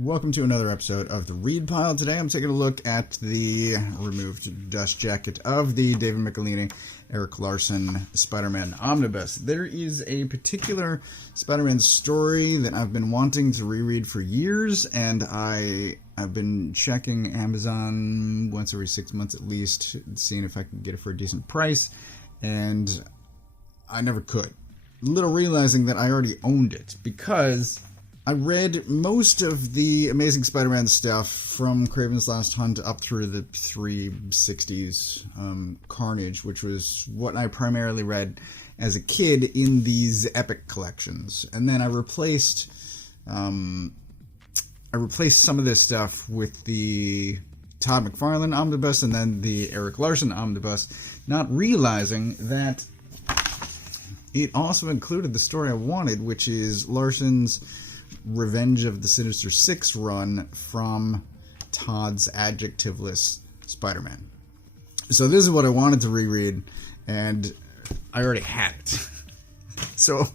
Welcome to another episode of the Read Pile. Today I'm taking a look at the removed dust jacket of the David Michelinie, Erik Larsen Spider-Man Omnibus. There is a particular Spider-Man story that I've been wanting to reread for years, and I've been checking Amazon once every 6 months at least, seeing if I can get it for a decent price, and I never could. Little realizing that I already owned it, because I read most of the Amazing Spider-Man stuff from Kraven's Last Hunt up through the 360s Carnage, which was what I primarily read as a kid in these epic collections. And then I replaced some of this stuff with the Todd McFarlane Omnibus and then the Erik Larsen Omnibus, not realizing that it also included the story I wanted, which is Larsen's Revenge of the Sinister Six run from Todd's adjectiveless Spider-Man. So this is what I wanted to reread, and I already had it. So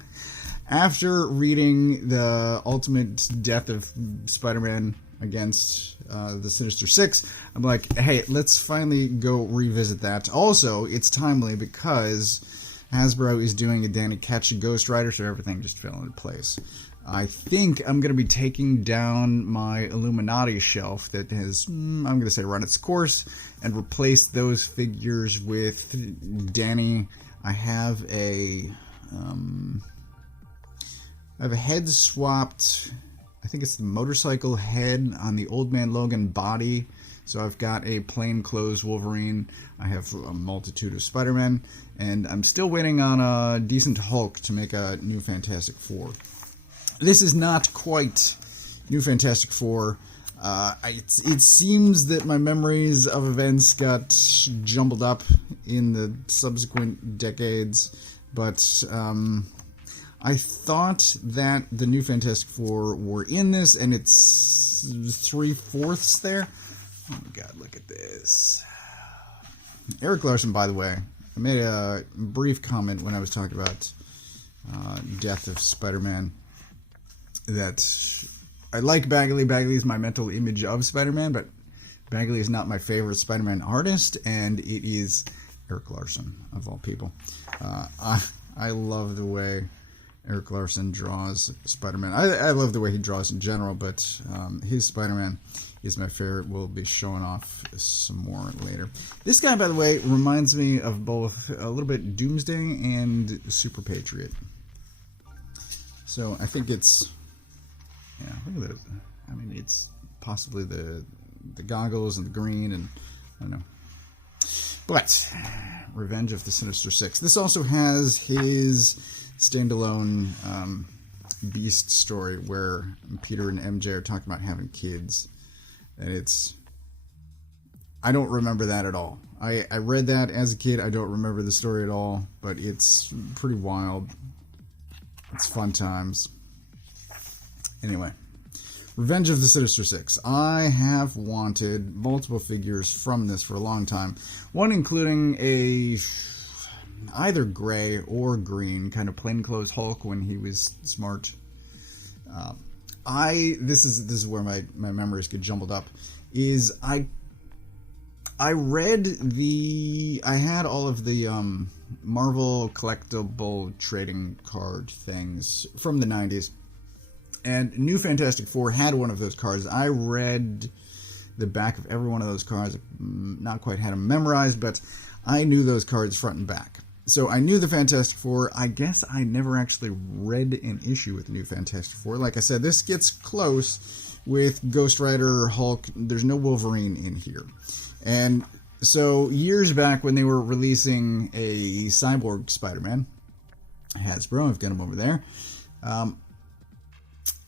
after reading the ultimate death of Spider-Man against the Sinister Six, I'm like, hey, let's finally go revisit that. Also, it's timely because Hasbro is doing a Danny Ketch Ghost Rider, so everything just fell into place. I think I'm going to be taking down my Illuminati shelf that has, I'm going to say, run its course, and replace those figures with Danny. I have a head swapped, I think it's the motorcycle head on the Old Man Logan body. So I've got a plainclothes Wolverine, I have a multitude of Spider-Men, and I'm still waiting on a decent Hulk to make a new Fantastic Four. This is not quite New Fantastic Four. It seems that my memories of events got jumbled up in the subsequent decades, but I thought that the New Fantastic Four were in this, and it's 3/4 there. Oh my god, look at this. Erik Larsen, by the way, I made a brief comment when I was talking about Death of Spider-Man, that I like Bagley. Bagley is my mental image of Spider-Man, but Bagley is not my favorite Spider-Man artist, and it is Erik Larsen, of all people. I love the way Erik Larsen draws Spider-Man. I love the way he draws in general, but his Spider-Man is my favorite. We'll be showing off some more later. This guy, by the way, reminds me of both a little bit Doomsday and Super Patriot. So I think it's... yeah, look at those. I mean, it's possibly the goggles and the green, and I don't know. But Revenge of the Sinister Six. This also has his standalone Beast story where Peter and MJ are talking about having kids, and it's... I don't remember that at all. I read that as a kid. I don't remember the story at all, but it's pretty wild. It's fun times. Anyway, Revenge of the Sinister Six. I have wanted multiple figures from this for a long time. One including a either gray or green kind of plainclothes Hulk when he was smart. This is where my memories get jumbled up. I had all of the Marvel collectible trading card things from the 90s. And New Fantastic Four had one of those cards. I read the back of every one of those cards. Not quite had them memorized, but I knew those cards front and back. So I knew the Fantastic Four. I guess I never actually read an issue with the New Fantastic Four. Like I said, this gets close with Ghost Rider, Hulk. There's no Wolverine in here. And so years back when they were releasing a Cyborg Spider-Man, Hasbro, I've got him over there,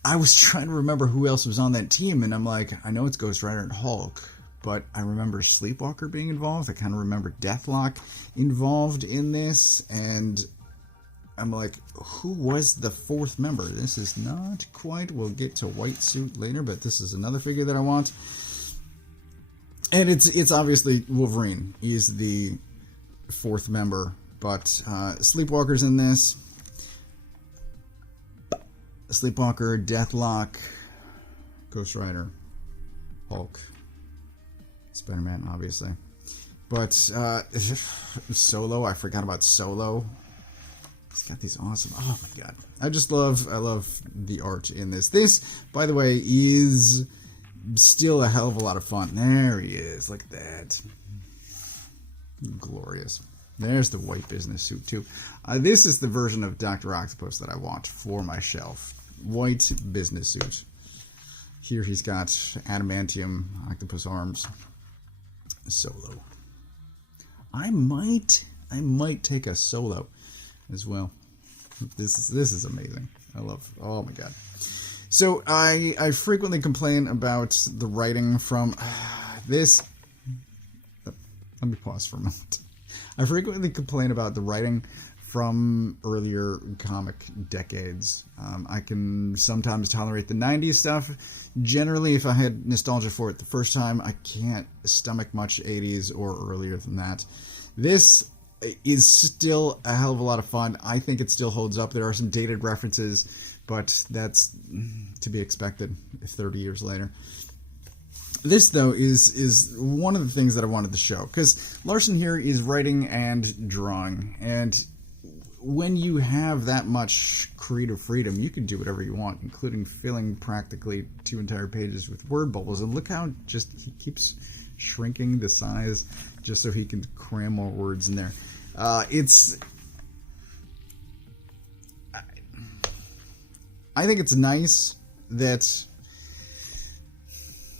I was trying to remember who else was on that team, and I'm like, I know it's Ghost Rider and Hulk, but I remember Sleepwalker being involved. I kind of remember Deathlock involved in this, and I'm like, who was the fourth member? This is not quite, we'll get to White Suit later, but this is another figure that I want. And it's obviously Wolverine. He's the fourth member, but Sleepwalker's in this. Sleepwalker, Deathlock, Ghost Rider, Hulk, Spider-Man, obviously. But Solo, I forgot about Solo. He's got these awesome. Oh my god, I love the art in this. This, by the way, is still a hell of a lot of fun. There he is. Look at that. Glorious. There's the white business suit too. This is the version of Dr. Octopus that I want for my shelf. White business suit. Here he's got adamantium octopus arms. Solo. I might take a Solo as well. This is amazing. I love. Oh my god. So I frequently complain about the writing from this. Let me pause for a moment. I frequently complain about the writing from earlier comic decades. I can sometimes tolerate the 90s stuff. Generally, if I had nostalgia for it the first time, I can't stomach much 80s or earlier than that. This is still a hell of a lot of fun. I think it still holds up. There are some dated references, but that's to be expected 30 years later. This, though, is one of the things that I wanted to show, because Larsen here is writing and drawing, and when you have that much creative freedom, you can do whatever you want, including filling practically 2 entire pages with word bubbles. And look how just he keeps shrinking the size just so he can cram more words in there. I think it's nice that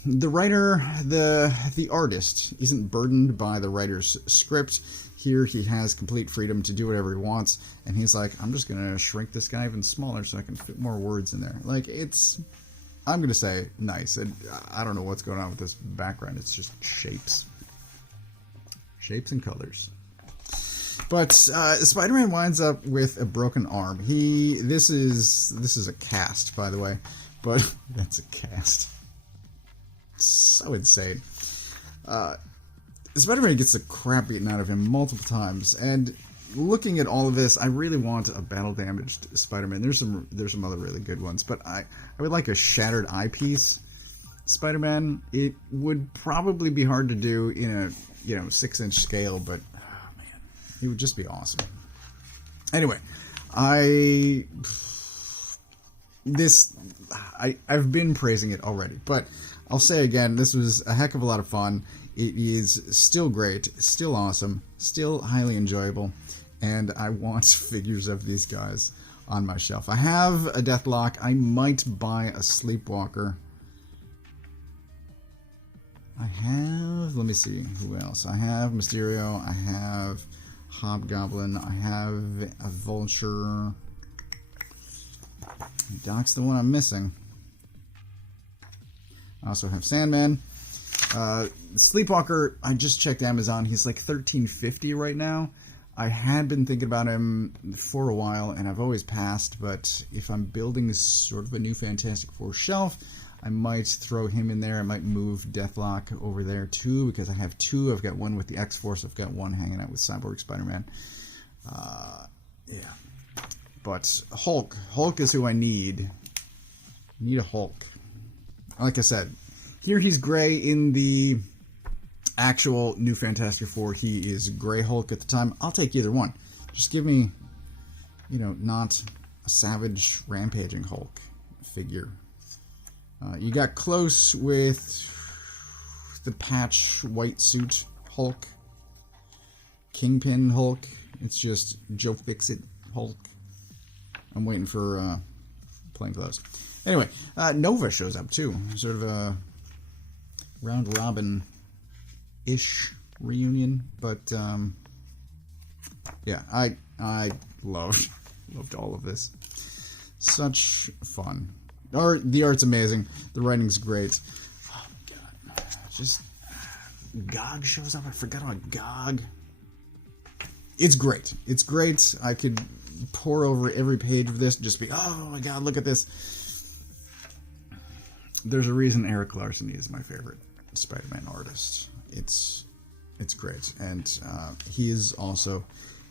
the writer, the artist, isn't burdened by the writer's script. Here he has complete freedom to do whatever he wants, and he's like, I'm just going to shrink this guy even smaller so I can fit more words in there. Like, it's, I'm going to say, nice. And I don't know what's going on with this background. It's just shapes. Shapes and colors. But Spider-Man winds up with a broken arm. This is a cast, by the way, but that's a cast. So insane. Spider-Man gets the crap beaten out of him multiple times, and looking at all of this, I really want a battle-damaged Spider-Man. There's some other really good ones, but I would like a shattered eyepiece Spider-Man. It would probably be hard to do in a 6-inch scale, but oh man, it would just be awesome. Anyway, I've been praising it already, but I'll say again, this was a heck of a lot of fun. It is still great, still awesome, still highly enjoyable, and I want figures of these guys on my shelf. I have a Deathlock. I might buy a Sleepwalker. I have, let me see, who else? I have Mysterio, I have Hobgoblin, I have a Vulture. Doc's the one I'm missing. I also have Sandman. Sleepwalker, I just checked Amazon. He's like $13.50 right now. I had been thinking about him for a while, and I've always passed, but if I'm building sort of a new Fantastic Four shelf, I might throw him in there. I might move Deathlock over there too, because I have 2. I've got one with the X-Force. I've got one hanging out with Cyborg Spider-Man. Yeah. But Hulk is who I need. I need a Hulk. Like I said, here he's gray. In the actual new Fantastic Four, he is gray Hulk at the time. I'll take either one. Just give me, not a savage rampaging Hulk figure. You got close with the patch white suit Hulk. Kingpin Hulk. It's just Joe Fixit Hulk. I'm waiting for plain clothes. Anyway, Nova shows up too. Sort of a round robin-ish reunion, but yeah, I loved all of this. Such fun. The art's amazing. The writing's great. Oh my god! Just Gog shows up. I forgot about Gog. It's great. It's great. I could pour over every page of this and just be, oh my god, look at this. There's a reason Erik Larsen is my favorite Spider-Man artist. It's great, and he is also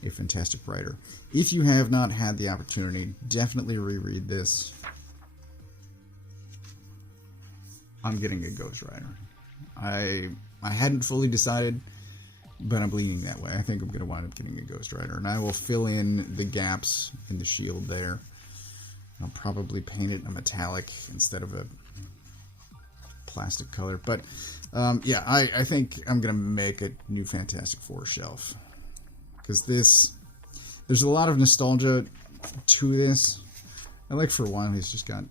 a fantastic writer. If you have not had the opportunity, definitely reread this. I'm getting a Ghost Rider. I hadn't fully decided, but I'm leaning that way. I think I'm going to wind up getting a Ghost Rider, and I will fill in the gaps in the shield there. I'll probably paint it a metallic instead of a plastic color, but yeah, I think I'm going to make a new Fantastic Four shelf, because there's a lot of nostalgia to this. I like, for one, he's just got,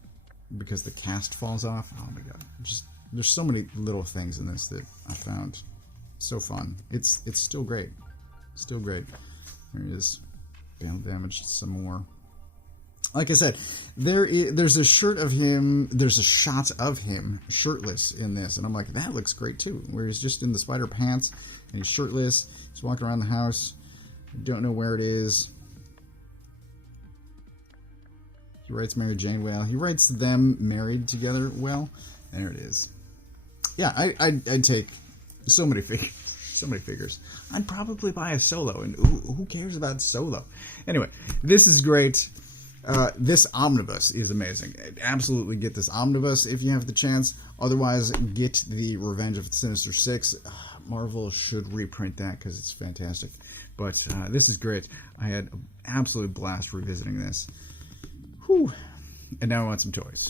because the cast falls off. Oh my god, there's so many little things in this that I found so fun. It's still great, still great. There he is, battle damaged some more. Like I said, there's a shirt of him. There's a shot of him shirtless in this, and I'm like, that looks great too. Where he's just in the spider pants and he's shirtless. He's walking around the house. I don't know where it is. He writes Mary Jane well. He writes them married together well. There it is. Yeah, I'd take so many figures. So many figures. I'd probably buy a Solo, and who cares about Solo? Anyway, this is great. This Omnibus is amazing. Absolutely get this Omnibus if you have the chance. Otherwise, get the Revenge of the Sinister Six. Marvel should reprint that because it's fantastic. But this is great. I had an absolute blast revisiting this. Whew. And now I want some toys.